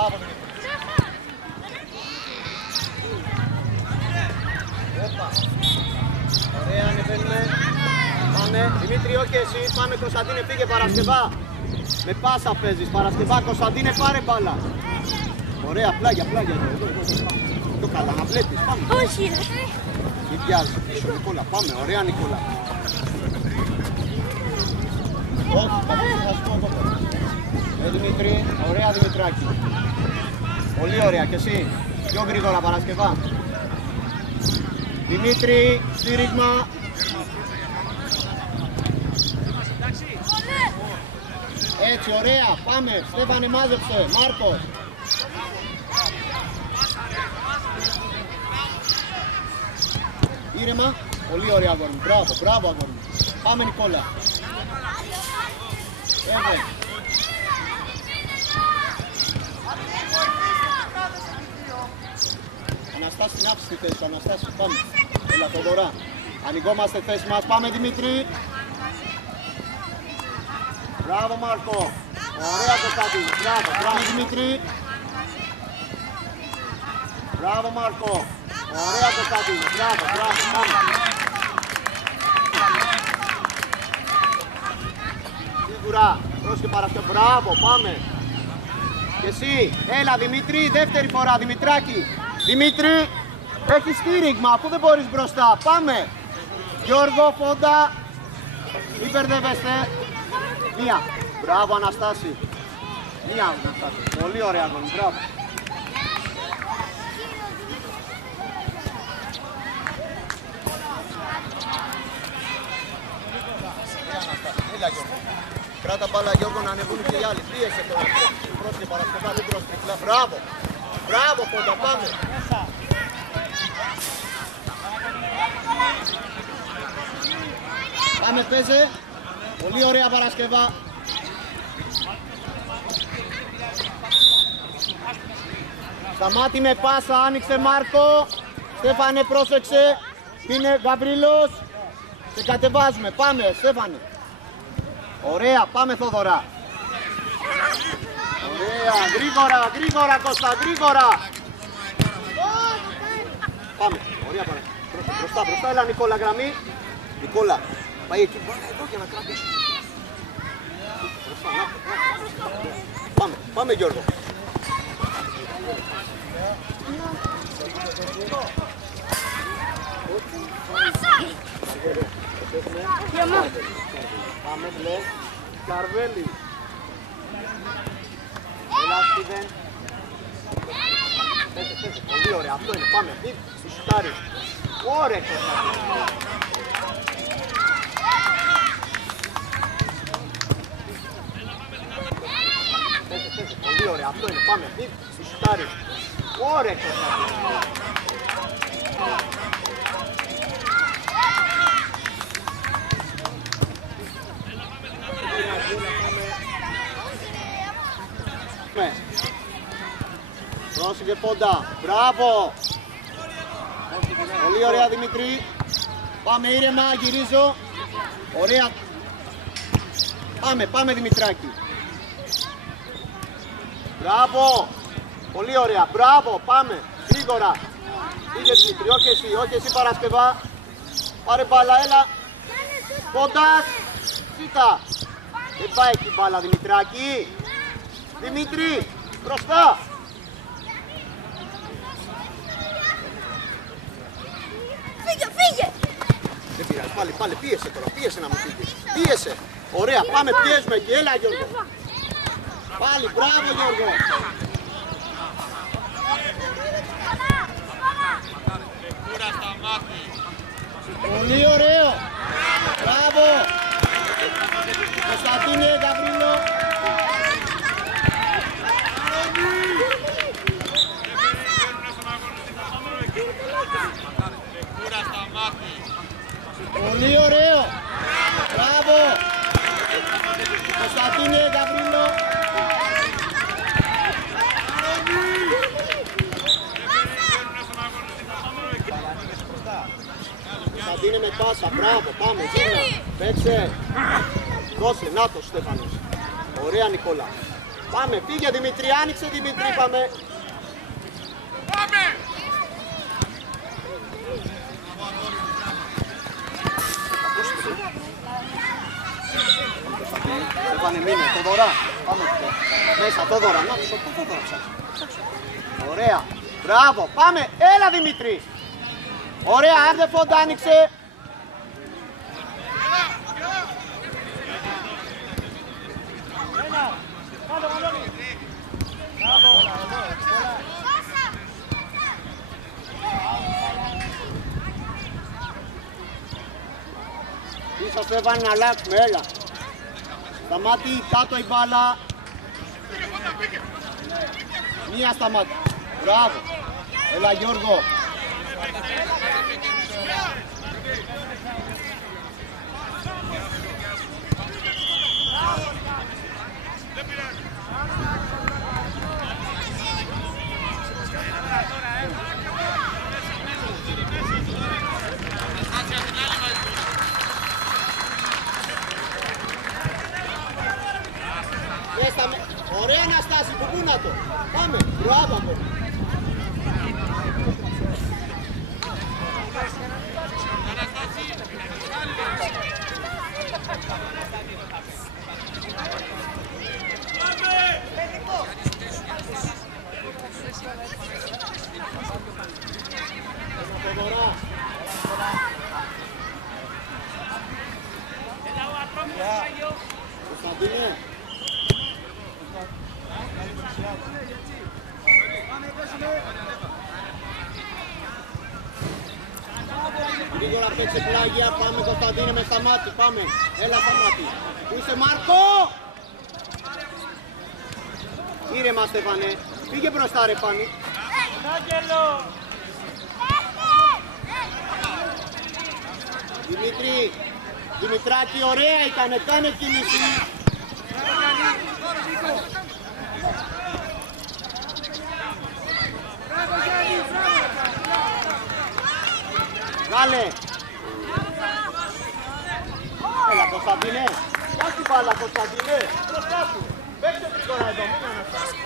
Μπράβο, Δημήτρη. Όπα. Ωραία, ανεβαίνουμε. Πάμε. Δημήτρη, όχι εσύ. Πάμε, Κωνσταντίνε, πήγε Παρασκευά. Με πάσα παίζεις. Παρασκευά, Κωνσταντίνε, πάρε μπάλα. Ωραία, πλάγια. Το καλά, να βλέπεις. Πάμε. Όχι, ρε. Μην πιάζει πίσω, Νικόλα. Πάμε. Ωραία, Νικόλα. Όχι, θα σου πω εγώ τώρα. Δημήτρη, ωραία Δημητράκη. Πολύ ωραία. Και εσύ, πιο γρήγορα Παρασκευά. Δημήτρη, στήριγμα. Έτσι, ωραία. Πάμε. Στέφανε, μάζεψε. Μάρκος. Ήρεμα. Πολύ ωραία, αγόρι μου. Μπράβο, αγόρι μου. Πάμε, Νικόλα. Έβε. Αναστάση, την άφηση τη θέση σου. Αναστάση, πάμε. Έλα, Θοδωρά. Ανοιγόμαστε θέση μας. Πάμε, Δημήτρη. Μπράβο, Μάρκο. Ωραία, Κωνσταντίνο. Μπράβο, Δημήτρη. Μπράβο, Μάρκο. Ωραία, Κωνσταντίνο. Μπράβο, πάμε. Σίγουρα. Πρόσεχε Παρασκευά. Μπράβο, πάμε. Και εσύ. Έλα, Δημήτρη. Δεύτερη φορά, Δημητράκη. Δημήτρη. Έχει στήριγμα, αφού δεν μπορείς μπροστά. Πάμε. Γιώργο, Φόντα. Μην μπερδεύεστε. Μία. Μπράβο, Αναστάση. Μία, Αναστάση. Πολύ ωραία, αγώνη. Μπράβο. Έλα, Γιώργο. Κράτα μπάλα, Γιώργο, να ανεβούν και οι άλλοι. Πίεσε τώρα. Πρόσεχε Παρασκευά, δεν τρως τριπλά. Μπράβο. Μπράβο, Φόντα, πάμε. Πάμε, παίζε. Πολύ ωραία Παρασκευά. Σταμάτη με πάσα, άνοιξε Μάρκο. Στέφανε, πρόσεξε. Είναι Γαβρίλος. Σε κατεβάζουμε, πάμε Στέφανε. Ωραία, πάμε Θοδωρά. Ωραία, γρήγορα Κώστα, γρήγορα. Πάμε, ωραία πάμε. Μπροστά, έλα Νικόλα, γραμμή. Νικόλα, πάει εκεί, βάλε εδώ για να κρατήσει. Πάμε Γιώργο. Πάμε μπλε. Καρβέλη. Έλα Στίβεν. Πέσε. Πολύ ωραία. Αυτό είναι. Πάμε. Στη σουτάρι. Ωραία. Πέσε. Πολύ ωραία. Αυτό είναι. Πάμε. Στη σουτάρι. Ωραία. Πρόσεχε Φόντα, μπράβο! Πολύ ωραία Δημήτρη. Πάμε ήρεμα, γυρίζω. Ωραία. Πάμε Δημητράκη. Μπράβο! Πολύ ωραία, μπράβο, πάμε. Γρήγορα. Πήγε Δημήτρη, όχι εσύ Παρασκευά. Πάρε μπάλα, έλα. Φόντας. Κοίτα. Δεν πάει εκεί μπάλα Δημητράκη. Δημήτρη, μπροστά. Φύγε! Δεν πειράζει, πάλι, πίεσε τώρα, πίεσε να μου φύγει. Πίεσε. Ωραία, πάμε, πιέζουμε και έλα Γιώργο. Πάλι, μπράβο Γιώργο. Πολύ ωραίο. Μπράβο. Κωνσταντίνε, Γαβρίλο. Πολύ ωραίο. Μπράβο. Κωνσταντίνε, Γαβρίλο. Κωνσταντίνε με πάσα. Μπράβο. Πάμε. Παίξε. Δώσε. Νάτος Στέφανος. Ωραία Νικόλα. Πάμε, φύγε Δημήτρη, άνοιξε Δημήτρη, πάμε. Πάμε! Στέφανε, μείνε, Θοδωρά. Πάμε μέσα, Θόδωρα. Να, πού Θόδωρα ψάξει. Ωραία. Μπράβο, πάμε. Έλα Δημήτρη. Ωραία, άντε φόντα, άνοιξε. Πίσω Στέφανε να αλλάξουμε, έλα. Σταμάτη, κάτω η μπάλα. Μία σταμάτη. Μπράβο. Έλα Γιώργο. Ωραία Αναστάση, που να το. Πάμε, μπράβο από. Κωνσταντίνε. Γρήγορα παίξε πλάγια, πάμε Κωνσταντίνε με Σταμάτη, πάμε. Έλα Σταμάτη. Πού είσαι Μάρκο? Ήρεμα Στέφανε. Πήγε μπροστά ρε Φάνη. Άγγελο! Δημήτρη, Δημητράκη, ωραία ήτανε, κάνε κίνηση. Βγάλε. Έλα Κωνσταντίνε. Κάτσε την μπάλα Κωνσταντίνε. Μπροστά σου. Παίξε γρήγορα εδώ, μην αναστάσεις.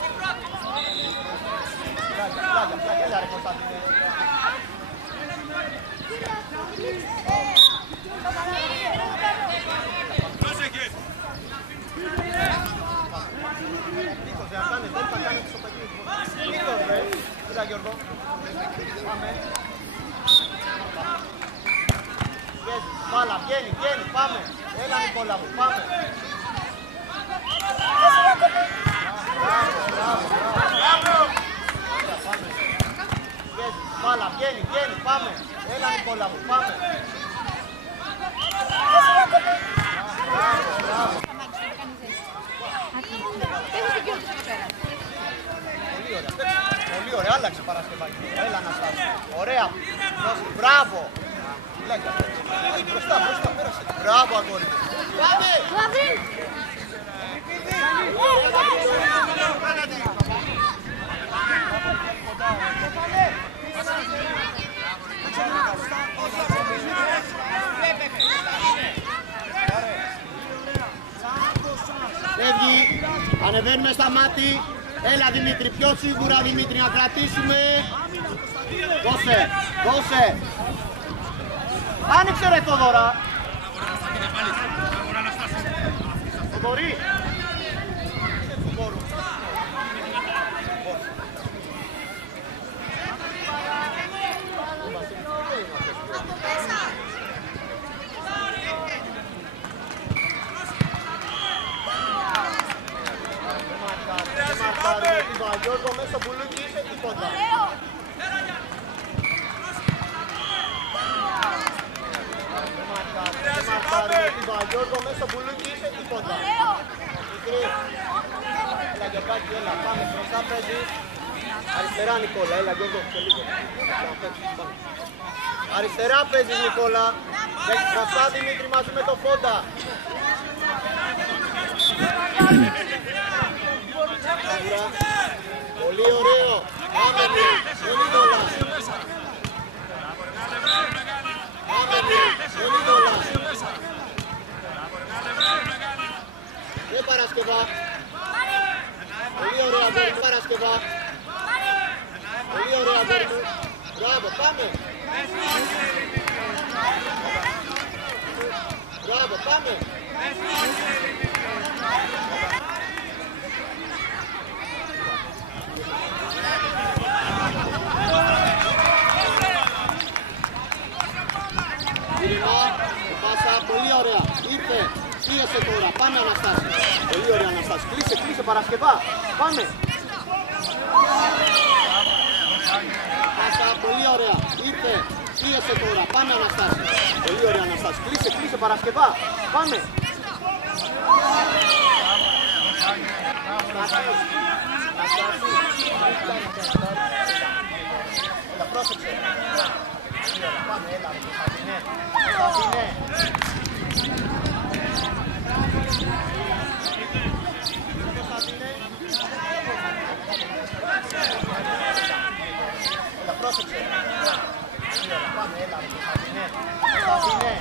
Πλάγια, έλα ρε Κωνσταντίνε. Έλα Γιώργο. Πάμε. Μπάλα, βγαίνει, πάμε. Έλα Νικόλα μου, πάμε. Μπάλα, βγαίνει, πάμε. Έλα Νικόλα μου, πάμε. Πολύ ωραία, άλλαξε Παρασκευάκη. Έλα Αναστάση. Ωραία. Μπράβο. Μπροστά, πέρασε. Μπράβο αγόρι. Πάμε. Φεύγει. Ανεβαίνουμε στα μάτι. Έλα Δημήτρη, πιο σίγουρα Δημήτρη, να κρατήσουμε. Δώσε. Άνοιξε ρε Θοδωρά. Θοδωρή. Γιώργο μέσα στο πουλούκι είσαι τίποτα. Γιώργο μέσα στο πουλούκι είσαι τίποτα. Μικρή. Έλα Γιωργάκη, έλα, πάμε μπροστά παίζεις. Αριστερά Νικόλα, έλα Γιώργο, σε λίγο. Αριστερά παίζεις Νικόλα. Μπροστά Δημήτρη μαζί με το Φόντα. Πολύ ωραίο. Πάμε Νικόλα. Παρασκευά. Πολύ ωραία αγόρι μου, Παρασκευά. Πολύ ωραία αγόρι μου. Μπράβο, πάμε. Μπράβο, πάμε. Ειρηνά, η πάσα, πολύ ωραία. Ήρθε, πίεσε τώρα. Πάμε Αναστάση. Πολύ ωραία Αναστάση. Κλείσε Παρασκευά. Πάμε. Πάσα, πολύ ωραία. Ήρθε, πίεσε τώρα. Πάμε Αναστάση. Πολύ ωραία Αναστάση. Κλείσε Παρασκευά. Πάμε. Έλα, πρόσεξε. Πάμε, έλα, Κωνσταντινέ. Κωνσταντινέ. Έλα, πρόσεξε. Πάμε, έλα, Κωνσταντινέ. Κωνσταντινέ.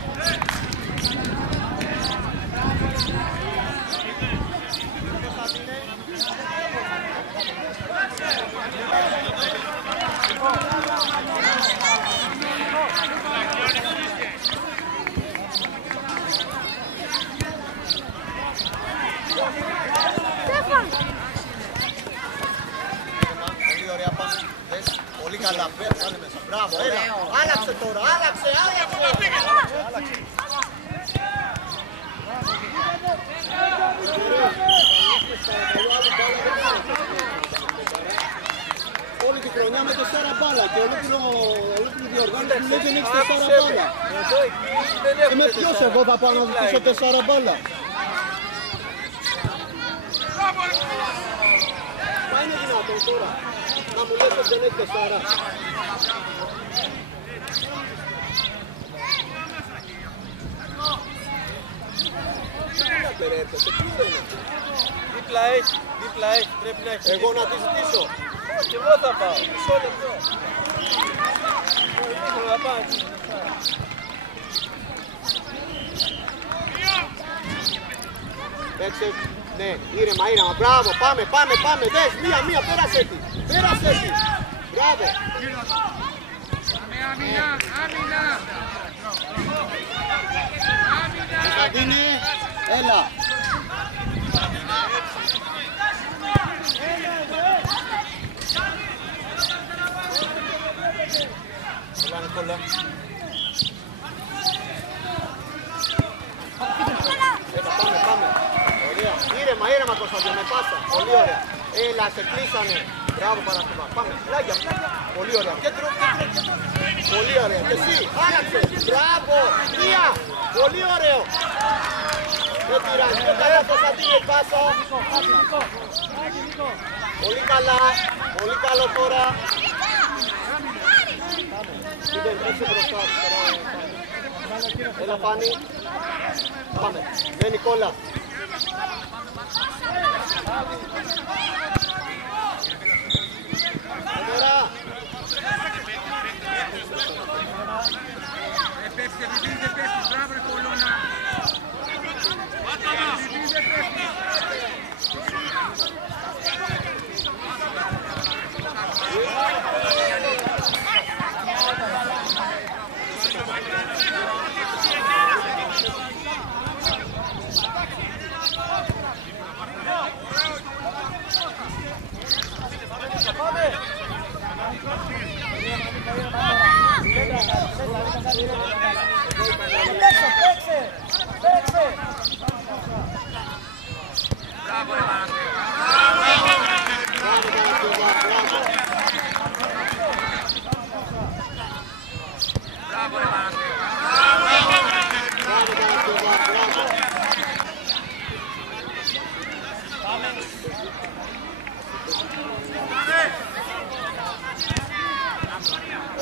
Πολύ ωραία πάμε. Πολύ καλά. Κάνε μέσα. Μπράβο. Έλα. Άλλαξε τώρα. Άλλαξε. Όλη τη χρονιά με 4 μπάλα και ολόκληρη διοργάνωση μου δεν έχεις 4 μπάλα. Και με ποιος εγώ θα πάω να δείξω 4 μπάλα. Μα είναι δυνατόν τώρα να μου λες ότι δεν έχει 4. Δίπλα έχει, πρέπει να έχει. Εγώ να τη ζητήσω. Όχι, εγώ θα πάω. Μισό λεπτό. Θα πάω. Έξε, ναι, ήρεμα, μπράβο, πάμε, δες, μία, πέρασε τη, μπράβο. Άμυνα. Κωνσταντίνε, έλα. Έλα, Νικόλα. Πάμε. Ωραία. Ήρεμα Κωνσταντίνε, με πάσα. Πολύ ωραία. Έλα, σε κλείσανε. Μπράβο Παρασκευά. Πάμε. Πλάγια. Πολύ ωραία. Κέντρο. Πολύ ωραία. Και εσύ, άλλαξε. Μπράβο. Μία. Πολύ ωραίο. Δεν πειράζει. Δεν καλά Κωνσταντίνε, πάσα. Πολύ καλά. Πολύ καλό τώρα. Είδε, είσαι μπροστά. Έλα Φάνη. Πάμε. Ναι Νικόλα. Ωραία. Δεν πέφτει, μπράβο ρε κολόνα.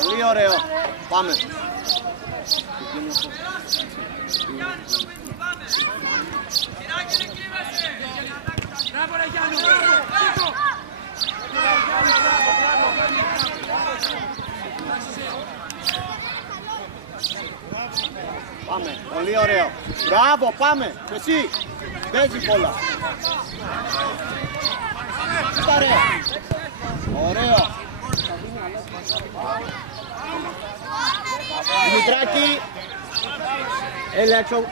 Πολύ ωραίο. Πάμε. Μπράβο ρε Γιάννη, μπράβο. Πάμε. Πολύ ωραίο. Μπράβο, πάμε. Και εσύ. Παίζει πολλά. Σούτα ρε. Ωραίο. Δημητράκη. Έλα έξω,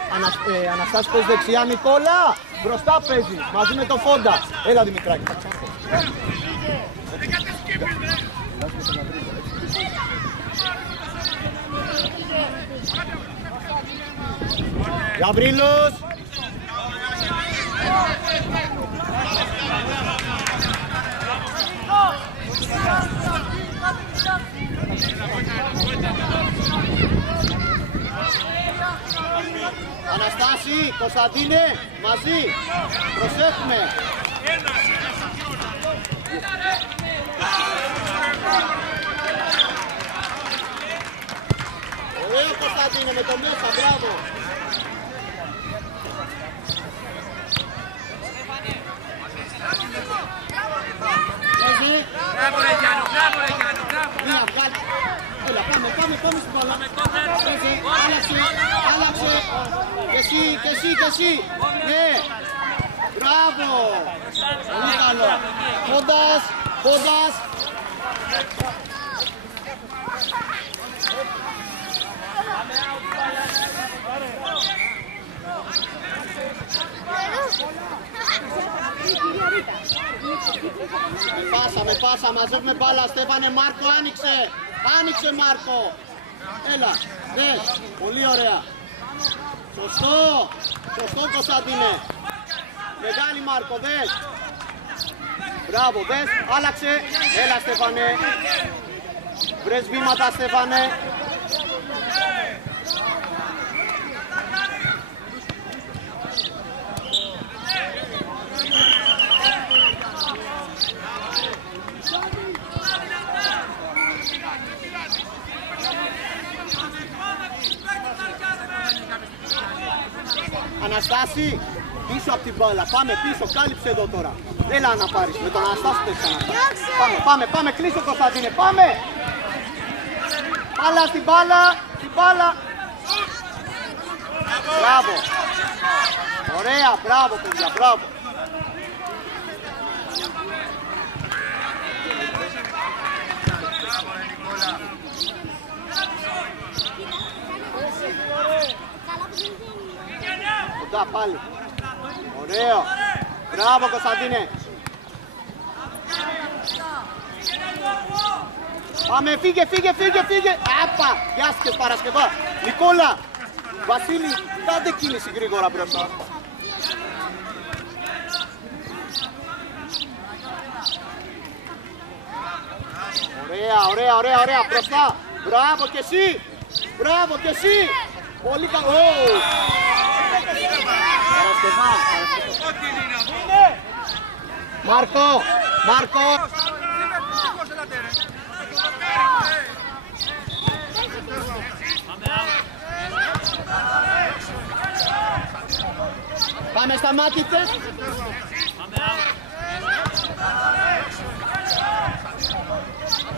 Αναστάση παίζει δεξιά, Νικόλα. Μπροστά παίζει, μαζί με το Φόντα. Έλα Δημητράκη. Γαβρίλος. Αναστάση, Κωνσταντίνε, μαζί. Προσέχουμε. Ωραίο Κωνσταντίνε με το μέσα, μπράβο. Μπράβο ρε Γιάννο, μπράβο ρε Γιάννο, μπράβο. Μία, βγάλε. Έλα, πάμε στην μπάλα. Άλλαξε. Και εσύ. Ναι. Μπράβο. Πολύ καλό. Φόντας. Με πάσα, μαζεύουμε μπάλα. Στέφανε, Μάρκο, άνοιξε Μάρκο. Έλα, δες, πολύ ωραία. Σωστό Κωνσταντίνε. Μεγάλη Μάρκο, δες. Μπράβο, δες, άλλαξε. Έλα Στέφανε. Βρες βήματα Στέφανε. Αναστάση, πίσω από την μπάλα. Πάμε πίσω, κάλυψε εδώ τώρα. Έλα να πάρεις, με τον Αναστάση πες ξανά. Πάμε, κλείσω Κωνσταντίνε, πάμε. Άλλα στην μπάλα. Μπράβο. Ωραία, μπράβο παιδιά, μπράβο. Κοντά πάλι. Ωραίο. Μπράβο Κωνσταντίνε. Πάμε, φύγε. Άπα, πιάστηκες Παρασκευά. Νικόλα, Βασίλη, κάντε κίνηση γρήγορα μπροστά. Ωραία, μπροστά. Μπράβο και εσύ. Πολύ καλό. Παρασκευά. Μάρκο. Πάμε στα μάτια θες.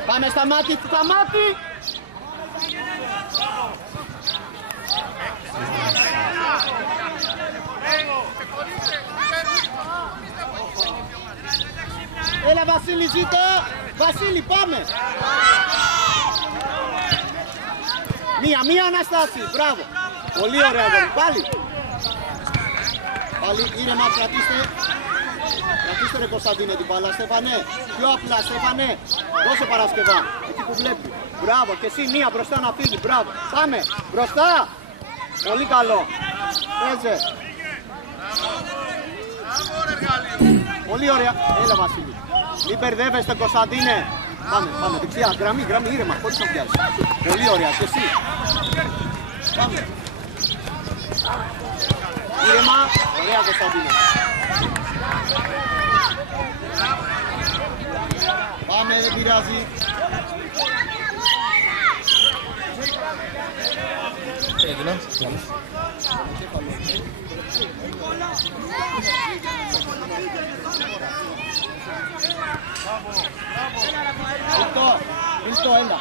Πάμε στα μάτια. Έλα Βασίλη, ζήτα. Βασίλη, πάμε. Μία Αναστάση, μπράβο. Πολύ ωραία, πάλι. Ήρεμα, κρατήστε ρε Κωνσταντίνε την μπάλα, Στέφανε. Πιο απλά, Στέφανε. Δώσε Παρασκευά, εκεί που βλέπει. Μπράβο, και εσύ μία μπροστά να φύγει, μπράβο. Πάμε, μπροστά. Πολύ καλό. Παίζε. Πολύ ωραία. Έλα Βασίλη. Μην μπερδεύεστε Κωνσταντίνε. Πάμε, δεξιά, γραμμή, ήρεμα, χωρίς να πιάσεις. Πολύ ωραία, και εσύ. Πάμε. Ήρεμα, ωραία Κωνσταντίνε. Πάμε, δεν πειράζει. Πιλτό, έλα.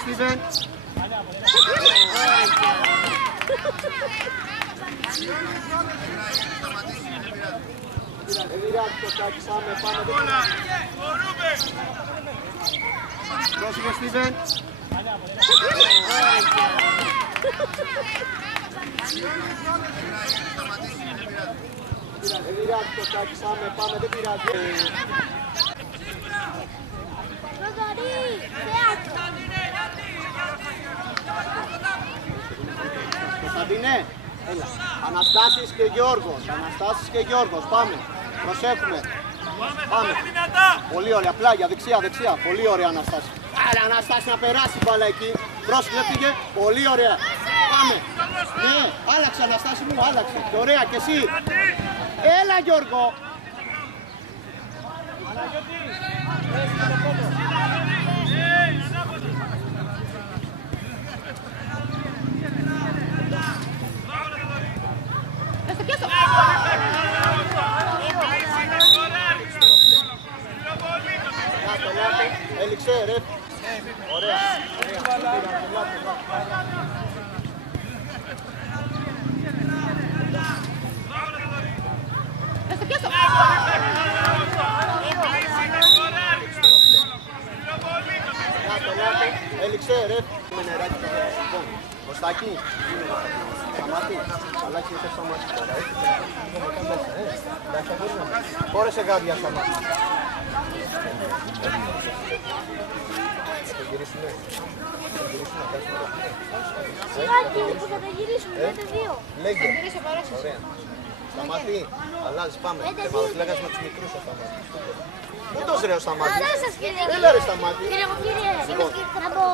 Στίβεν. Ελίρακ, Κωστάκης, άμε, πάμε. Πρόσεχε Στίβεν. Ελίρακ, Κωστάκης, άμε, πάμε, δεν πειράζει. Κωνσταντίνε, έλα. Αναστάσης και Γιώργος, Αναστάσης και Γιώργος, πάμε. Προσέχουμε. Πάμε. Πολύ ωραία, πλάγια, δεξιά, δεξιά. Πολύ ωραία Αναστάση. Άρα Αναστάση να περάσει μπάλα εκεί. Πρόσεχε, φύγε. Πολύ ωραία. Πάμε. Ναι, άλλαξε Αναστάση μου, άλλαξε. Και ωραία, και εσύ. Έλα Γιώργο. Έληξε, ρε. Ωραία. Έληξε, ρε. Με νεράκι το λοιπόν. Κωστάκη. Σταμάτη. Αλλάξει ήρθε σταμάτη τώρα. Χώρεσε γάντια σταμάτη. Σιγάκι που θα τα γυρίσουμε, λέτε δύο. Λέγε. Ωραία. Σταμάτη. Αλλάζει, πάμε. Θεματοφύλακας με τους μικρούς θα σταμάτη. Πού το ρε ο Σταμάτη. Έλα ρε Σταμάτη. Κύριε μου, κύριε. Να πω.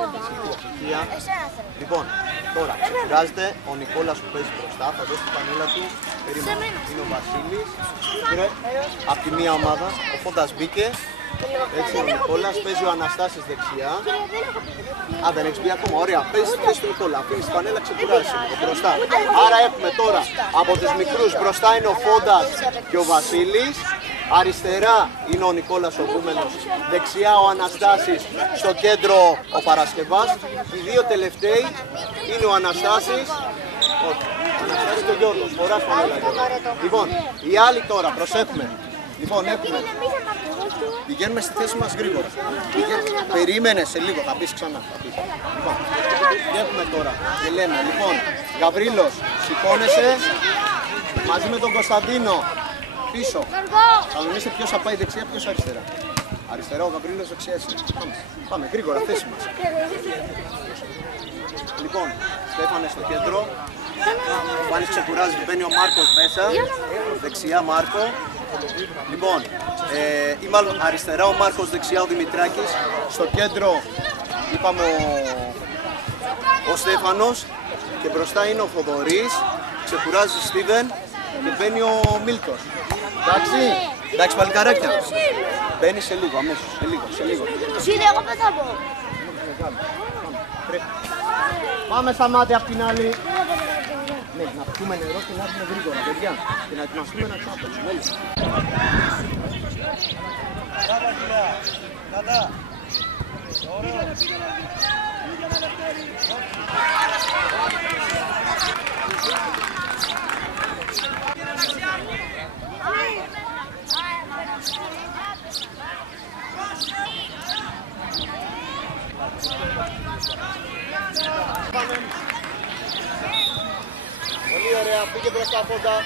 Λοιπόν, τώρα ξεκουράζεται ο Νικόλας που παίζει μπροστά, θα δώσει την πανέλα του. Περίμενε. Είναι ο Βασίλης. Απ' τη μία ομάδα, ο Φόντας μπήκε. Έτσι ο Νικόλας, παίζει ο Αναστάσης δεξιά. Α, δεν έχεις μπει ακόμα, ωραία. Παίζεις του Νικόλα, αφήνεις την πανέλα, ξεκουράζεσαι μπροστά. Άρα έχουμε τώρα από τους μικρούς μπροστά είναι ο Φόντας και ο Βασίλης. Αριστερά είναι ο Νικόλας ο Γκούμενος, δεξιά ο Αναστάσης, στο κέντρο ο Παρασκευάς. Οι δύο τελευταίοι είναι ο Αναστάσης, ο Αναστάσης και ο Γιώργος. Φοράς πανέλα. Λοιπόν, οι άλλοι τώρα, προσέχουμε. Λοιπόν, έχουμε. Πηγαίνουμε στη θέση μας γρήγορα. Περίμενε σε λίγο, θα πεις ξανά. Λοιπόν, έχουμε τώρα και λέμε, λοιπόν, Γαβρίλος, σηκώνεσαι μαζί με τον Κωνσταντίνο. Πίσω. Κανονίστε ποιος θα πάει δεξιά, ποιος αριστερά. Αριστερά ο Γαβρίλος, δεξιά εσύ. Πάμε, γρήγορα, θέση μας. Λοιπόν, Στέφανε στο κέντρο. Ο Πάνης ξεκουράζει, μπαίνει ο Μάρκος μέσα. Δεξιά Μάρκο. Λοιπόν, ή μάλλον αριστερά ο Μάρκος, δεξιά ο Δημητράκης. Στο κέντρο είπαμε ο Στέφανος. Και μπροστά είναι ο Θοδωρής. Ξεκουράζει Στίβεν και μπαίνει ο Μίλτος. Εντάξει, εντάξει παλικαράκια. Μπαίνει σε λίγο, αμέσως, σε λίγο. Σύνε, εγώ δεν θα πω. Πάμε στα μάτια απ' την άλλη. Ναι, να πιούμε νερό και να έρθουμε γρήγορα, παιδιά. Και να ετοιμαστούμε να ξαναπέξουμε. Κατά. Πολύ ωραία, πήγε μπροστά Φόντα.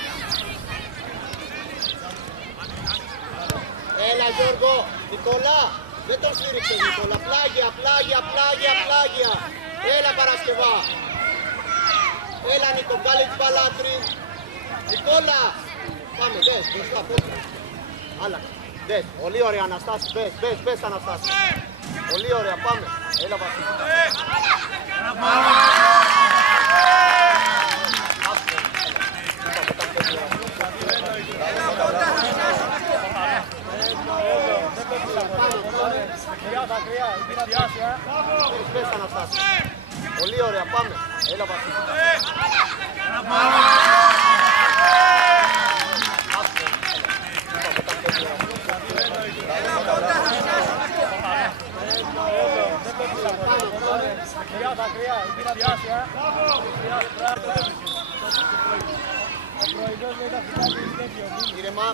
Έλα Γιώργο, Νικόλα, δεν τον στήριξε Νικόλα, πλάγια. Έλα Παρασκευά. Έλα Νίκο, βγάλε την παλάτρη. Νικόλα, πάμε, δες, μπροστά, πέτρα. Άλλαξε, δες, πολύ ωραία Αναστάση, μπες Αναστάση. Πολύ ωραία, πάμε. Έλα Βασίλη. Πες Αναστάση. Πολύ ωραία, πάμε. Έλα Βασίλη.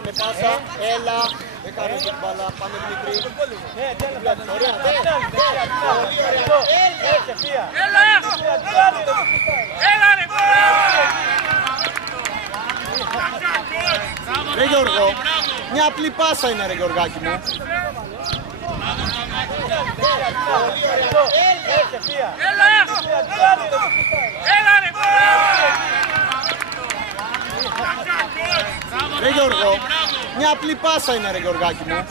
Πάμε πάσα, έλα. Δεν κάνεις την μπάλα, πάμε Δημήτρη. Ωραία, ρε Γιώργο, μια απλή πάσα είναι ρε Γιωργάκη μου. Ρε Γιώργο, μια απλή πάσα είναι ρε Γιωργάκη μου.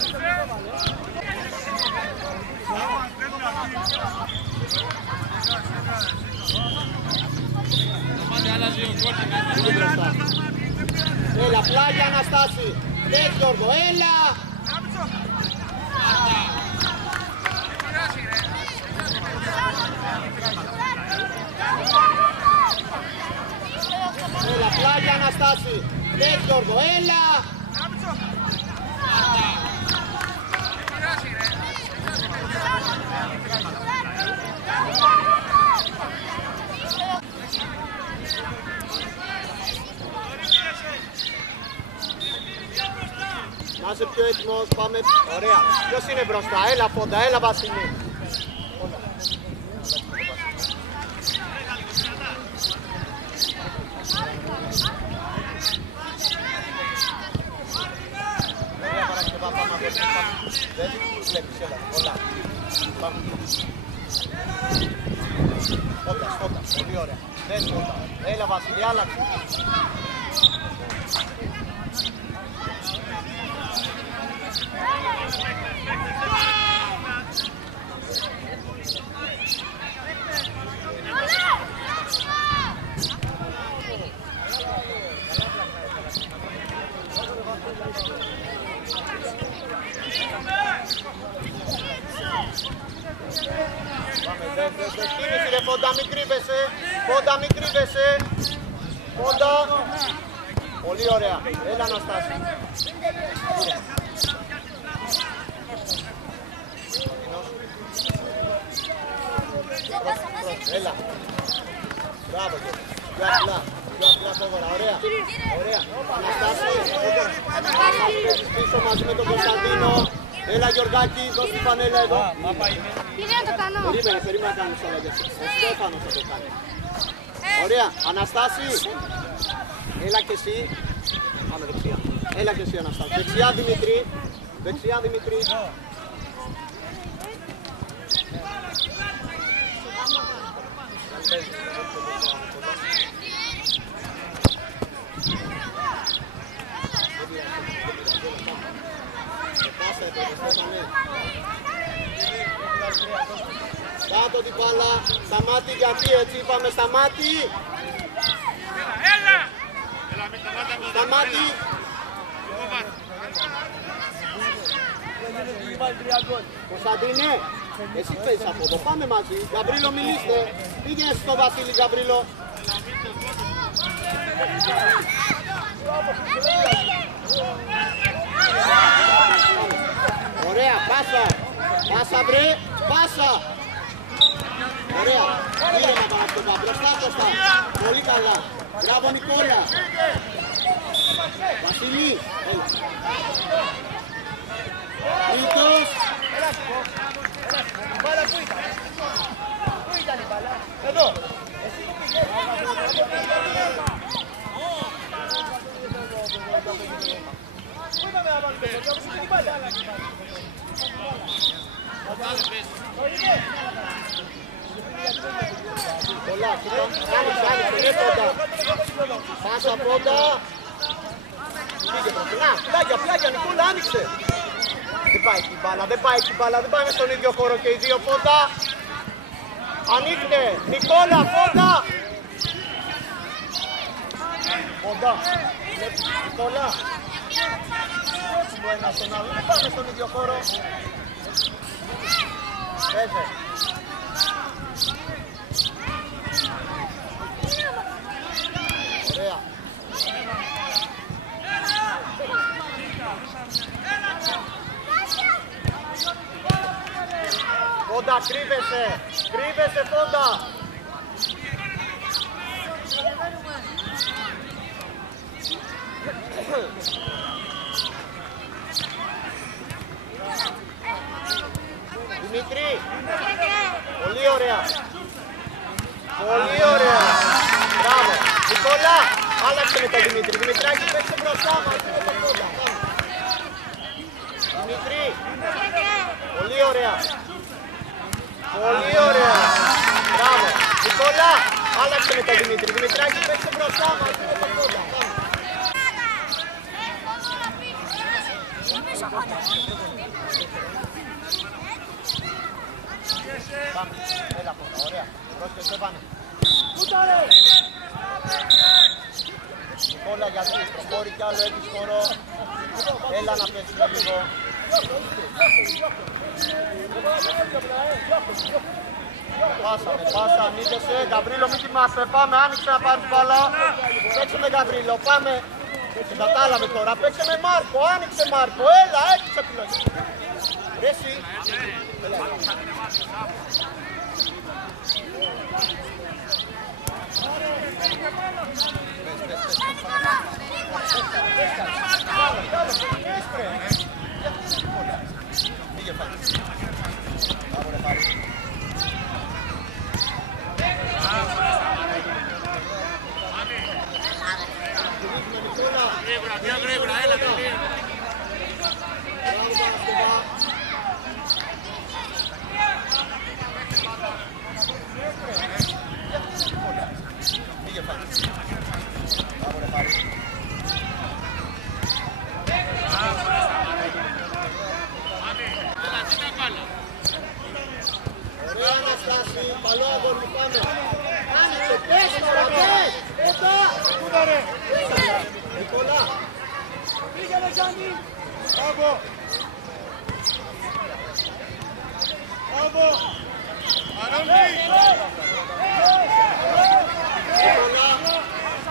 Έλα, πλάγια Αναστάση. Ναι Γιώργο, έλα. Έλα, πλάγια Αναστάση. Ναι Γιώργο, έλα. Να είσαι πιο έτοιμος, πάμε. Ωραία. Ποιος είναι μπροστά, έλα Φόντα, έλα Βασίλη. Ωραία Παρασκευά, πάμε. Δεν βλέπεις, έλα, όλα. Πάμε. Φόντα, πολύ ωραία. Δεν Φόντα. Έλα Βασίλη, άλλαξε. Κίνηση ρε Φόντα, μην κρύβεσαι. Φόντα, μην κρύβεσαι. Φόντα. Πολύ ωραία. Έλα Αναστάση. Έλα. Μπράβο. Πιο απλά. Πιο απλά φόβορα. Ωραία. Ωραία. Αναστάση. Πίσω μαζί με τον Κωνσταντίνο. Έλα Γιωργάκη, δώσ' την πανέλα εδώ. Τι να το κάνω. Περίμενε να κάνεις αλλαγές. Ο Στέφανος θα το κάνει. Ωραία. Αναστάση. Έλα και εσύ. Πάμε δεξιά. Έλα και εσύ Αναστάση. Δεξιά Δημήτρη. Δεξιά Δημήτρη. Κάτω την μπάλα, σταμάτη, γιατί έτσι είπαμε σταμάτη. Σταμάτη. Κωνσταντίνε, εσύ παίζεις από εδώ, πάμε μαζί. Γαβρίλο μιλήστε, πήγαινε στο Βασίλη Γαβρίλο. Ωραία, πάσα. Πάσα βρε, πάσα. Ωραία, ήρεμα Παναγιώτα, μπροστά. Πολύ καλά. Μπράβο Νικόλα. Βασίλη. Νίκος. Η μπάλα πού ήταν? Πού ήταν η μπάλα? Εδώ. Εσύ που πήγες. Πού είπαμε να βάλουμε το δρόμο, πού ήταν η μπάλα? Πολλά, άνοιξε, ρε Πόντα. Πάσα Πόντα. Πήγε μπροστά. Να, πλάγια, Νικόλα, άνοιξε. Δεν πάει εκεί η μπάλα, δεν πάμε στον ίδιο χώρο και οι δύο Πόντα. Ανοίχτε, Νικόλα, Πόντα. Πόντα, Νικόλα. Έτσι το ένα στον άλλο, δεν πάμε στον ίδιο χώρο. Πέσε. Ωραία. Πόντα, κρύβεσαι Πόντα. τον Δημήτρη. Δημητράκη, παίξε μπροστά μας. Δημήτρη. Πολύ ωραία. Πολύ ωραία. Μπράβο. Νικόλα, άλλαξε με τον Δημήτρη. Δημητράκη, παίξε μπροστά μας. Πάμε, έλα από τα ωραία. Πρόσεχε, Στέφανε. Νικόλα, γιατί προχώρη κι άλλο, έχεις χώρο. Έλα να παίξουμε λίγο. Πάσα, ανοίγεσαι. Γκαβρίλο, μην κοιμάσαι. Πάμε, άνοιξε να πάρεις μπάλα. Παίξε με Γκαβρίλο, πάμε. Και κατάλαβε τώρα, παίξε με Μάρκο, άνοιξε Μάρκο. Έλα, έχεις επιλογή. Ρε εσύ. Γρήγορα, έλα το δύο. Ωραία Αναστάση, καλό αγόρι, πάμε. Άνοιξε, πες τώρα, πες. Νικόλα. Πήγαινε Γιάννη. Μπράβο. Μπράβο. Αρώνη.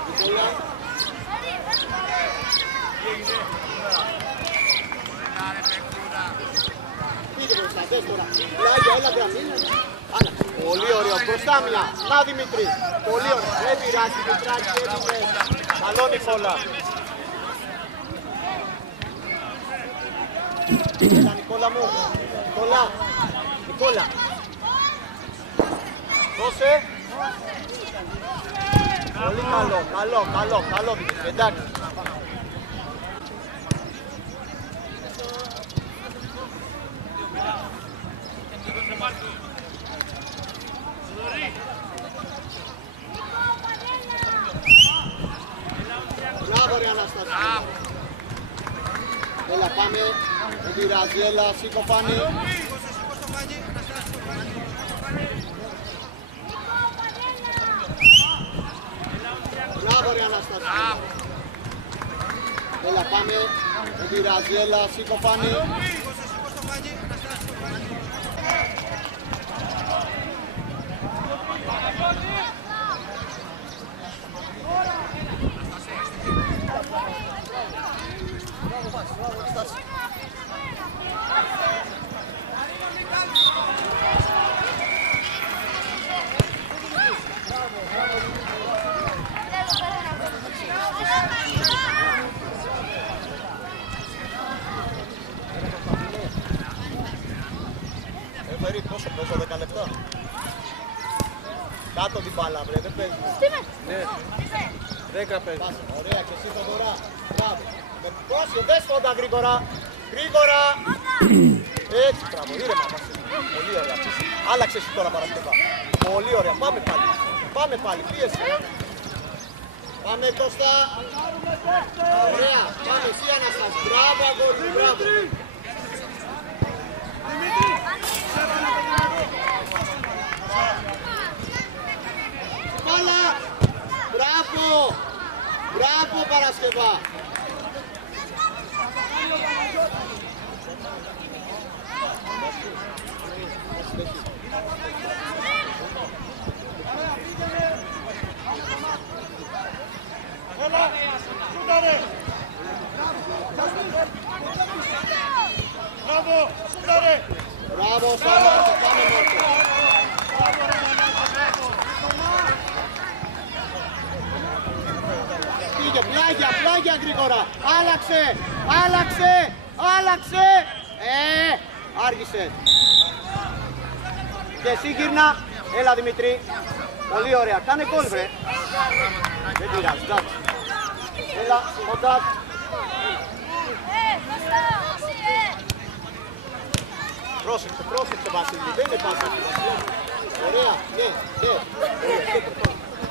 Νικόλα. Πήγε μπροστά, δες τώρα. Πλάγια, έλα γραμμή. Άλλαξε. Πολύ ωραίο, μπροστά μια. Να Δημητρή. Πολύ ωραίο. Δεν πειράζει, Δημητράκη, έτοιμες. Καλό Νικόλα. Έλα Νικόλα μου. Νικόλα. Δώσε. Πολύ καλό Δημήτρη, εντάξει. Μπράβο ρε Αναστασία. Έλα πάμε. Δεν πειράζει, έλα, σήκω Φάνη. Μπράβο ρε Αναστασία. Έλα πάμε. Δεν πειράζει, έλα, σήκω Φάνη. Πόσο παίζω, 10 λεπτά. Κάτω την μπάλα, βρε, δεν παίζει. Ναι, 10 παίζει. Ωραία, και εσύ Θοδωρά. Μπράβο. Πόσο, δες φόντα γρήγορα. Γρήγορα. Έτσι, μπράβο, ήρεμα. Πολύ ωραία. Άλλαξε εσύ τώρα Παρασκευά. Πολύ ωραία, πάμε πάλι, πίεση. Πάμε Κώστα. Ωραία, πάμε εσύ Αναστάση. Μπράβο αγόρι, μπράβο. Μπάλα! Μπράβο Παρασκευά! Έλα, σούταρε. Μπράβο, σούταρε. Μπράβο Σάλα, πάμε Μάρκο. Πήγε, πλάγια γρήγορα. Άλλαξε. Άργησε. Και εσύ γύρνα. Έλα Δημητρή. Πολύ ωραία. Κάνε γκολ βρε. Δεν πειράζει, εντάξει. Έλα, κοντά. Πρόσεξε, πρόσεξε Βασίλη, δεν είναι πάσα. Ωραία, ναι, ναι.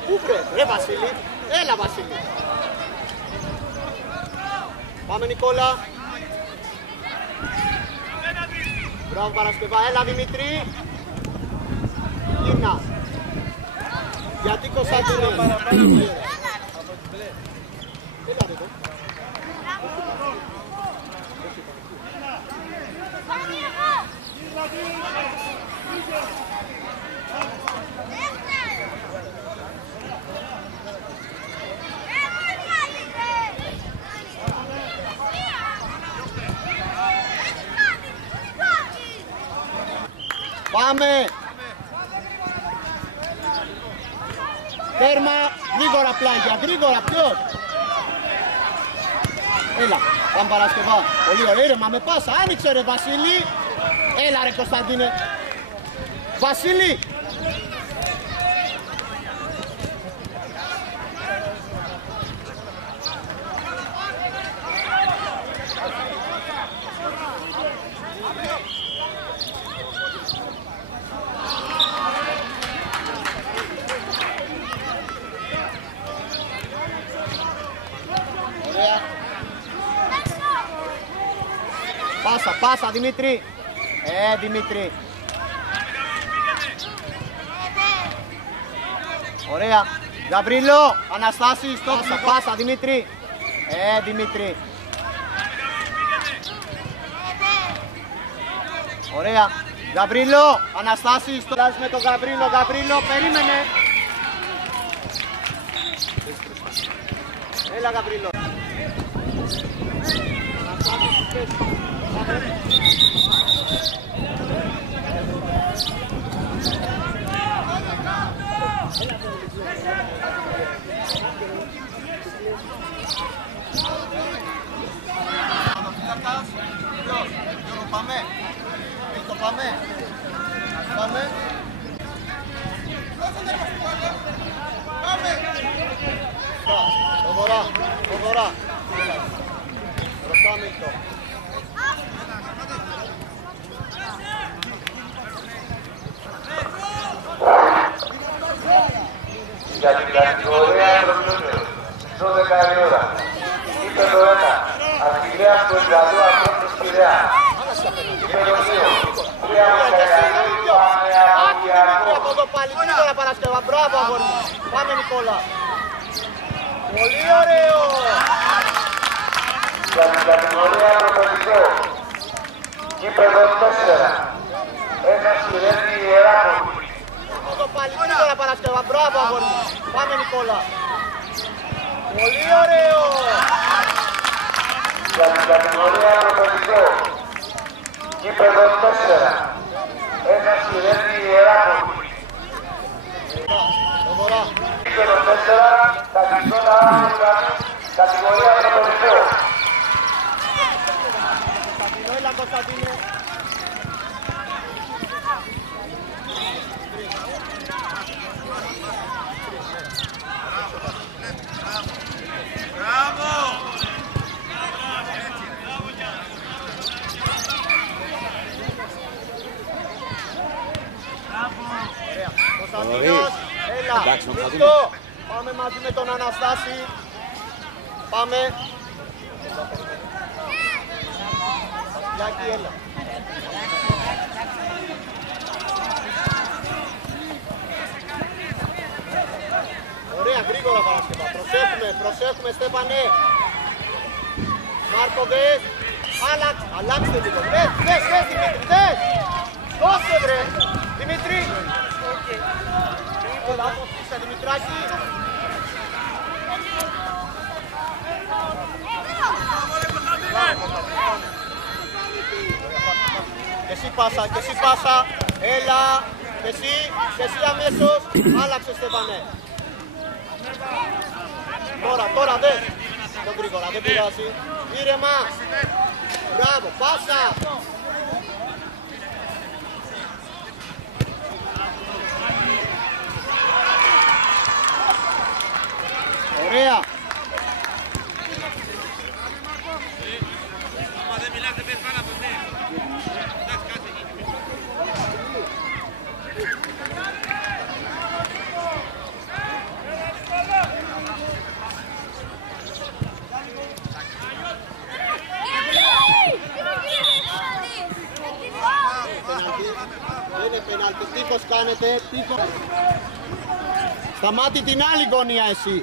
Πού βρες, ρε Βασίλη, έλα Βασίλη. Πάμε Νικόλα. Μπράβο Παρασκευά, έλα Δημήτρη. Γύρνα. Γιατί Κωνσταντίνε. Έλα εδώ. Πάμε! Τέρμα, γρήγορα πλάγια, γρήγορα, ποιος? Έλα, πάμε Παρασκευά, πολύ ωραία, ήρεμα με πάσα, άνοιξε ρε Βασίλη. Έλα ρε Κωνσταντίνε. Βασίλη! Πάσα, πάσα Δημήτρη. Δημήτρη. Ωραία. Γαβρίλο, Αναστάση, πάσα, πάσα Δημήτρη. Δημήτρη. Ωραία. Γαβρίλο, Αναστάση, στολάζει με τον Γαβρίλο, Γαβρίλο, περίμενε. Έλα Γαβρίλο. Πάμε. Το πάμε. Πάμε. Το βορρά. Μπροστά Μίλτο. Για την κατηγορία Ευρωλούνιο, 12 η ώρα. Ύπεδο 1, Αστυλίας Κοϊδαλού, Ακρόπτος Πειραιά. Ύπεδο 2, 3 Μοσχαγιανού, Πάμε από εδώ πάλι, γρήγορα Παρασκευά, μπράβο αγόρι. Πάμε Νικόλα. Πολύ ωραίο. Για την κατηγορία Πρωτοδικό, ύπεδο 4, ένας Κυρέτη Ιεράπολη. Εδώ πάλι, γρήγορα Παρασκευά, μπράβο αγόρι. Πάμε Νικόλα. Πολύ ωραίο. Για την κατηγορία Πρωτοδικό, ύπεδο 4, ένας Κυρέτη Ιεράπολη. Ύπεδο 4, κατηγορία Πρωτοδικό. Έλα Κωνσταντίνε. Κωνσταντίνος, έλα, Μίχτο, πάμε μαζί με τον Αναστάση. Πάμε. Βασιλάκη, έλα. Ωραία, γρήγορα Παρασκευά. Προσέχουμε Στέφανε. Μάρκο, δες. Αλλάξτε λίγο. Δες Δημήτρη, δες. Δώσε βρε. Δημήτρη. Έλα, είσαι Δημητράκη. Και εσύ πάσα, έλα, και εσύ αμέσως, άλλαξε Στέφανε. Τώρα δες, το γρήγορα, δεν πειράζει, ήρεμα, μπράβο, πάσα. Ωραία. πέναλτι. Τύπος κάνετε, τύπος. Σταμάτη την άλλη γωνία εσύ.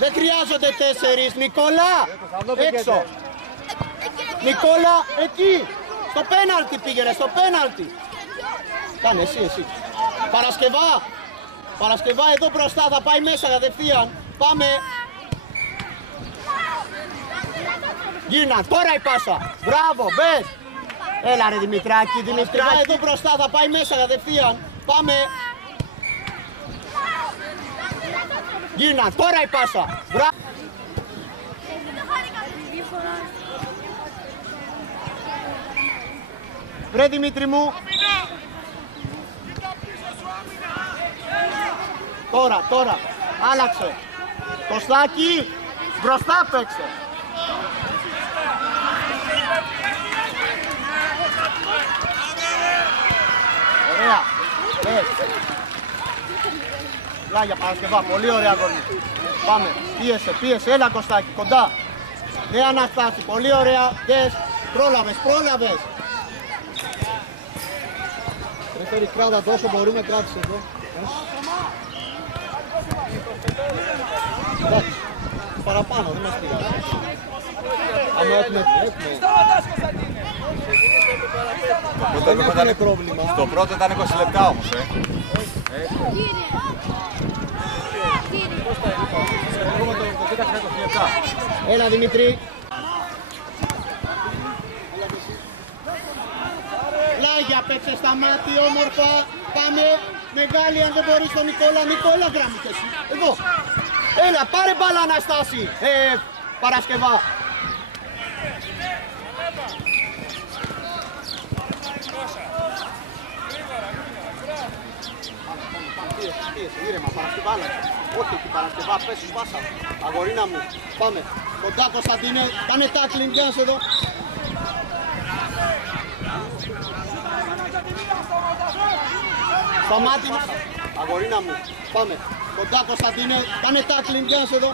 Δεν χρειάζονται 4. Νικόλα, έξω. Νικόλα, εκεί. Στο πέναλτι πήγαινε, στο πέναλτι. Κάνε εσύ. Παρασκευά εδώ μπροστά, θα πάει μέσα κατευθείαν. Πάμε. Γίνα, τώρα η πάσα. Μπράβο, μπες. Έλα ρε Δημητράκη, εδώ μπροστά, θα πάει μέσα κατευθείαν. Πάμε. Γίνα, τώρα η πάσα. Μπράβο. Βρε Δημήτρη μου. Τώρα. Άλλαξε. Κωστάκι, μπροστά παίξε. Ωραία. Λάγια Παρασκευά, πολύ ωραία γωνία. Πάμε, πίεσε, έλα Κωστάκι, κοντά. Ναι Αναστάση, πολύ ωραία, δες, πρόλαβες. Πρέφερε κράτα τόσο μπορούμε, κράτησε εδώ. Εντάξει, παραπάνω, δεν μας πειράζει. Αν έχουμε. Δεν έχουμε πρόβλημα. Το πρώτο ήταν 20 λεπτά όμως, Έλα Δημήτρη. Λάγια παίξε στα μάτια, όμορφα. Πάμε. Μεγάλη αν δεν μπορείς τον Νικόλα. Νικόλα γράμμι και εσύ. Εδώ. Έλα πάρε μπάλα Αναστάση. Παρασκευά. Πίεσε, ήρεμα, Παρασκευά άλλαξε. Όχι εκεί Παρασκευά, πες σπάσα. Αγορίνα μου, πάμε. Κοντά Κωνσταντίνε, κάνε τάκλινγκ, γιάς εδώ. Σταμάτη. Αγορίνα μου, πάμε. Κοντά Κωνσταντίνε, κάνε τάκλινγκ, γιάς εδώ.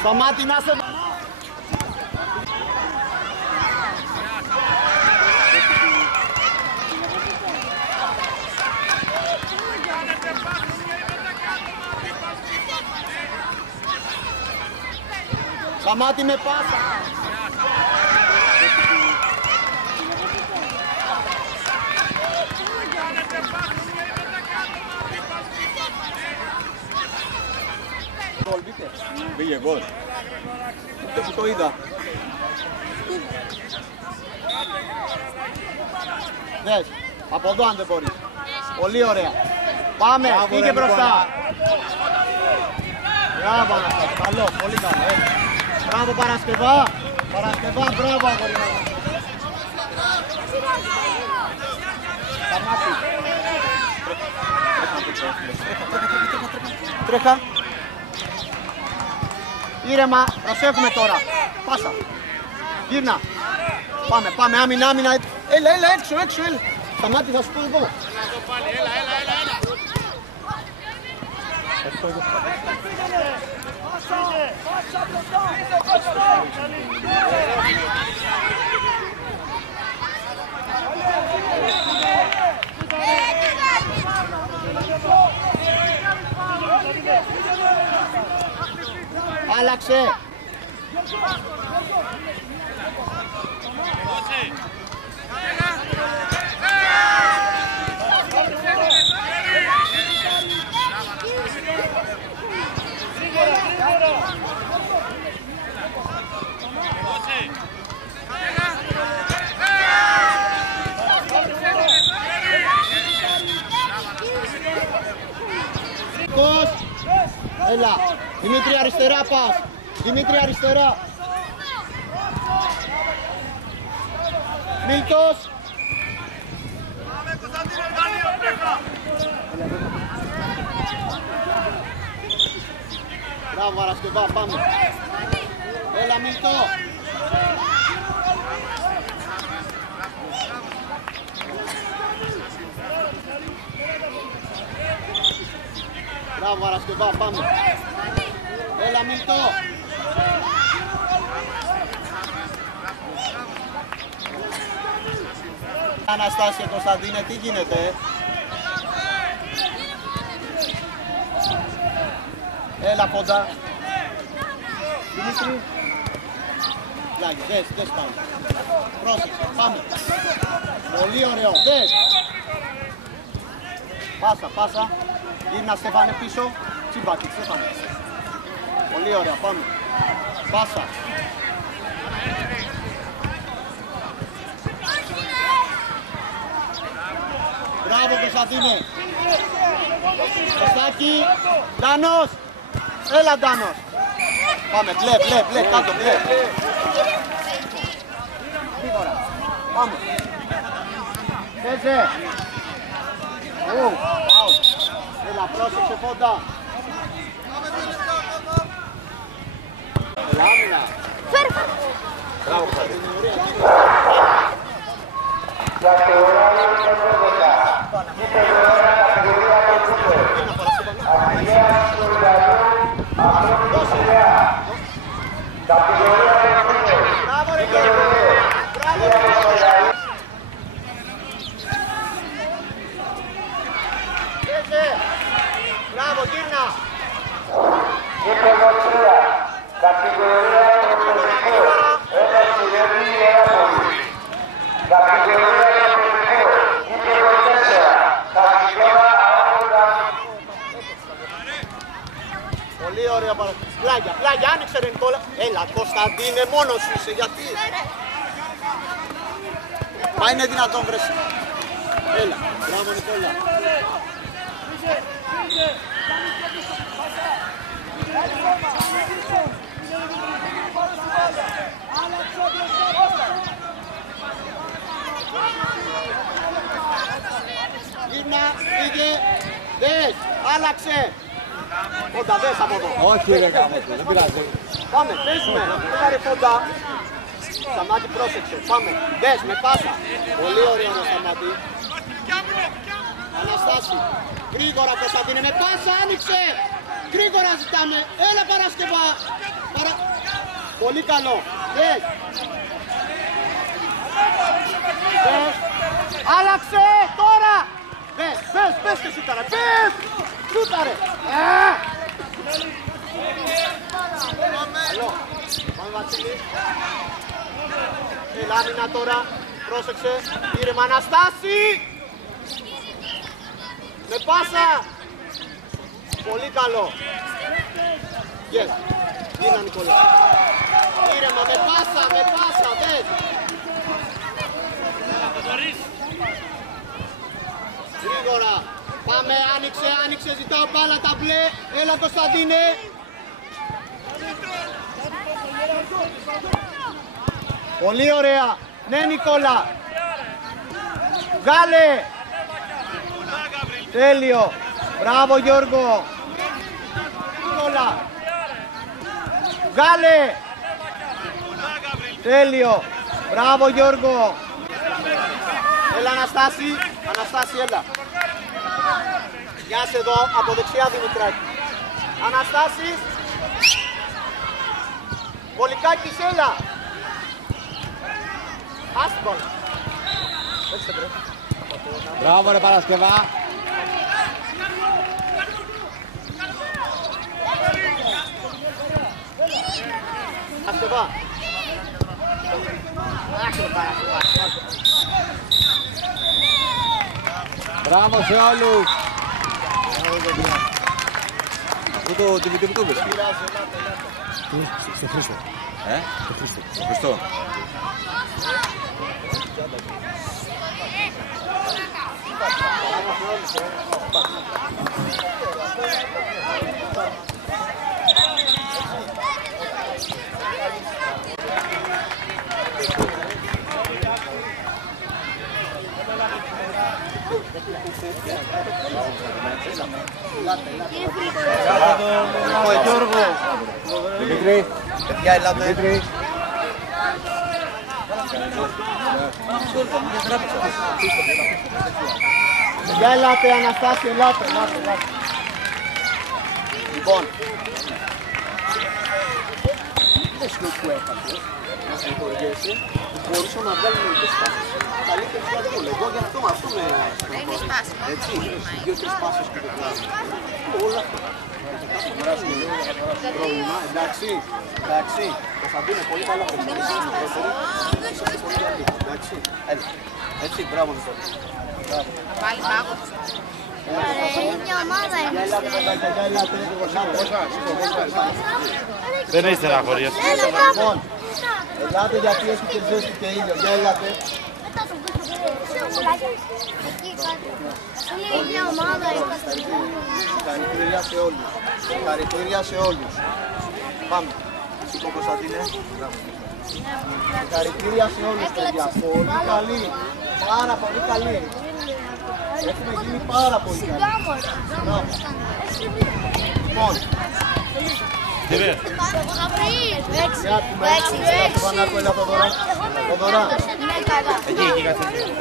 Σταμάτη να σε... Σταμάτη με πάσα. Γκολ μπήκε. Πήγε γκολ. Ούτε που το είδα. Δες, από εδώ αν δεν μπορείς. Πολύ ωραία. Πάμε, πήγε μπροστά. Μπράβο Αναστάση, καλό, πολύ καλό. Μπράβο Παρασκευά, μπράβο αγορίνα μου. Σταμάτη. Τρέχα. Ήρεμα, προσέχουμε τώρα. Πάσα. Γύρνα. Πάμε, άμυνα. Έλα, έξω, έλα. Σταμάτη, θα σου πω εγώ. Άλλαξε. Έλα, Δημήτρη αριστερά πας. Δημήτρη αριστερά. Μίλτος. Μπράβο Παρασκευά, πάμε. Έλα Μίλτο. Μπράβο Παρασκευά, πάμε. Έλα Μίλτο. Αναστάσια Κωνσταντίνε, τι γίνεται? Έλα κοντά. Δημήτρη. Λάγε, δες πάμε. Πρόσεξε, πάμε. Πολύ ωραίο, δες. Πάσα. Γύρνα Στέφανε πίσω. Τσιμπάκι, Στέφανε. Πολύ ωραία, πάμε. Πάσα. Μπράβο Κωνσταντίνε. Κωστάκη. Ντάνος. Έλα Ντάνος. Πάμε, μπλε, κάτω, μπλε. Γρήγορα. Πάμε. Θέζε. Έλα, πρόσεξε φόντα. Έλα, άμυνα. Μπράβο, Κωνσταντίνε. Μπράβο ρε Γιώργο! Μπράβο ρε Γιώργο! Μπράβο, γύρνα! Κατηγορία Ευρωπαϊκού, ένα συνεδρί Ιεράπολη. Κατηγορία Ευρωπαϊκού, ύπεδο 4, κατηγορία Αόχοντα. Πολύ ωραία παραδείγμα. Πλάγια, άνοιξε ρε Νικόλα. Έλα Κωνσταντίνε, μόνος σου είσαι, γιατί? Μα είναι δυνατόν βρες. Έλα, μπράβο Νικόλα. Γύρνα, πήγε, δες, άλλαξε. Φόντα, δες από εδώ. Όχι ρε γάμο του, δεν πειράζει. Πάμε, παίζουμε. Έλα ρε Φόντα. Σταμάτη, πρόσεξε. Πάμε, δες, με πάσα. Πολύ ωραίο να Σταμάτη. Αναστάση. Γρήγορα Κωνσταντίνε, με πάσα, άνοιξε. Γρήγορα ζητάμε. Έλα Παρασκευά. Πολύ καλό. Δες. Δες. Άλλαξε τώρα. Πες και σούταρε. Πες. Σούταρε. Καλό. Πάμε Βασίλη. Έλα άμυνα τώρα. Πρόσεξε. Ήρεμα Αναστάση. Με πάσα. Πολύ καλό. Yes. Γίνα Νικόλα. Ήρεμα με πάσα. Δες. Γρήγορα. Πάμε, άνοιξε, ζητάω πάλα τα μπλε. Έλα Κωνσταντίνε. Πολύ ωραία. Ναι Νικόλα. Βγάλε. Τέλειο. Μπράβο Γιώργο. Νικόλα. Βγάλε. Τέλειο. Μπράβο Γιώργο. Έλα Αναστάση, έλα. Γεια σε εδώ, από δεξιά Δημητράκη. Αναστάση. Πολυκάκης, έλα. Άστιμπολ. Μπράβο ρε Παρασκευά. Παρασκευά. Μπράβο σε όλους. Αυτό το βίντεο που το βρίσκει. Στο Χρήστο. Στο Χριστό. Δημήτρη, παιδιά ελάτε. Δημήτρη. Παιδιά ελάτε, Αναστάση, ελάτε. Λοιπόν. Δεν σου που έφαγε. συγχωριέσαι, μπορούσαμε να βγάλουμε λίγες πάσεις. Καλύτερη σκοτούλα. Εγώ γι' αυτό με στεναχωρώ. Έτσι, 2-3 πάσεις και το κλάδι. Όλα αυτά. Πρόβλημα, εντάξει, Κωνσταντίνε, πολύ καλά παιδιά. Εντάξει, έτσι, μπράβο λοιπόν. Πάλι πάγω. Μια ομάδα είναι. Δεν έχεις στεναχωρίες. Λοιπόν, ελάτε γιατί έχει και ζέστη και ήλιο. Για ελάτε. Μια ομάδα είναι. Συγχαρητήρια σε όλους. Συγχαρητήρια σε όλους. Πάμε. Σήκω Κωνσταντίνε. Συγχαρητήρια σε όλους παιδιά. Πολύ καλή. Πάρα πολύ καλή. Έχουμε γίνει πάρα πολύ καλή. Λοιπόν.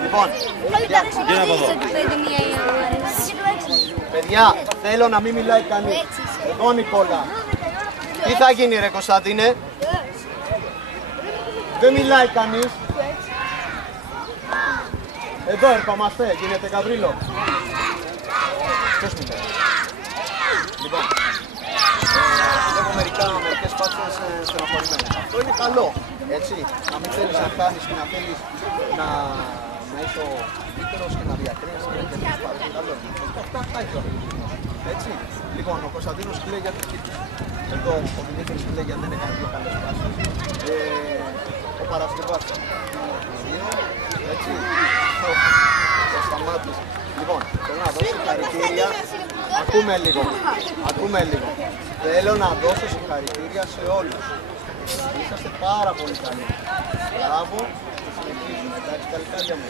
Λοιπόν, παιδιά, θέλω να μην μιλάει κανείς. Εγώ Νικόλα. Τι θα γίνει ρε Κωνσταντίνε? Δεν μιλάει κανείς. Εδώ ερχόμαστε, γίνεται Γαβρίλο. Ποιος μιλάει? Λοιπόν, βλέπω μερικές φάτσες στεναχωρημένες. Αυτό είναι καλό, έτσι. Να μην θέλεις να χάνεις και να θέλεις να είσαι ο καλύτερος και να διακρίνεις και να κερδίσεις πάρα. Καλό. Αυτά είναι το έτσι. Λοιπόν, ο Κωνσταντίνος κλαίει για τους κήτους. Εδώ ο Δημήτρης κλαίει γιατί δεν έκανε δύο καλές φάσεις. Ο Παρασκευάς. Έτσι. Ο Σταμάτης. Λοιπόν, θέλω να δώσω συγχαρητήρια. Ακούμε λίγο. Θέλω να δώσω συγχαρητήρια σε όλους. Είσαστε πάρα πολύ καλοί. Μπράβο και συνεχίζουμε. Εντάξει, καλή μου.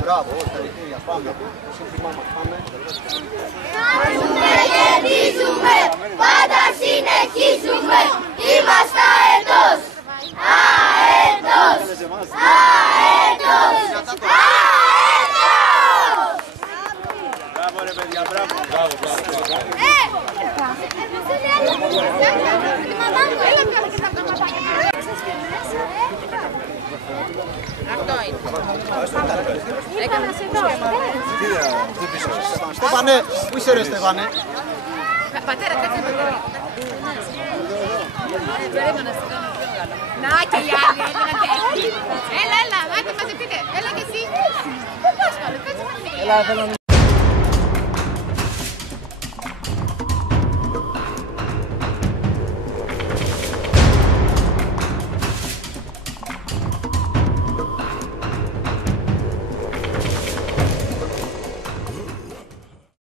Μπράβο, συγχαρητήρια. Πάμε. Σύνθημά μας, πάμε. Κάνουμε, κερδίζουμε, πάντα συνεχίζουμε. Είμαστε αετός. Αετός. Μπράβο ρε παιδιά, μπράβο. Αυτό είναι. Έκανα σε εδώ. Στέφανε, πού είσαι ρε Στέφανε? Πατέρα, κάτσε με εδώ. Περίμενα σε κάνω πιο μεγάλο. Να και οι άλλοι, έλα και εκεί. Έλα, άντε μαζευτείτε. Έλα και εσύ. Πού πας πάλι, κάτσε μαζί.